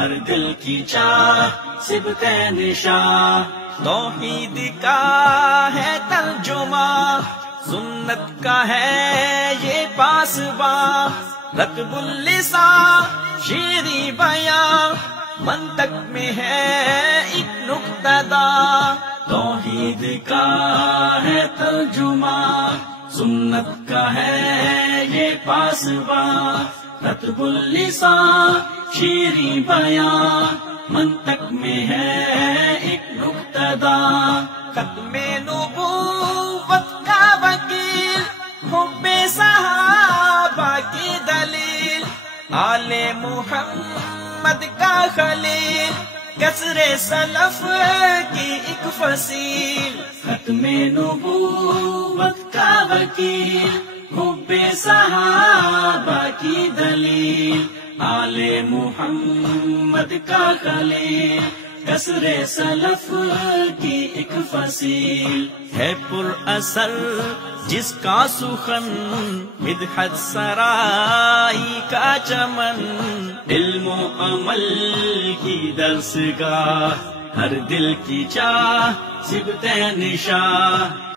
ہر دل کی چاہ صبت نشاں، توحید کا ہے ترجمہ، سنت کا ہے یہ پاسباں، رطب اللسان شیریں بیاں، منطق میں ہے ایک نقطہ داں، توحید کا ہے ترجمہ، سنت کا ہے یہ پاسباں، رطب اللسان شیریں بیاں، منطق میں ہے ایک نقطہ داں، ختم نبوت کا وکیل، حب صحابہ کی دلیل، آل محمد کا خلیل، کثر سلف کی ایک فصیل، ختم نبوت کا وکیل، حب صحابہ کی دلیل، آل محمد کا خلیل، کثر سلف کی ایک فصیل، ہے پر اثر جس کا سخن، مدحت سرائی کا چمن، علم و عمل کی درسگاہ، ہر دل کی چاہ صبت نشاں۔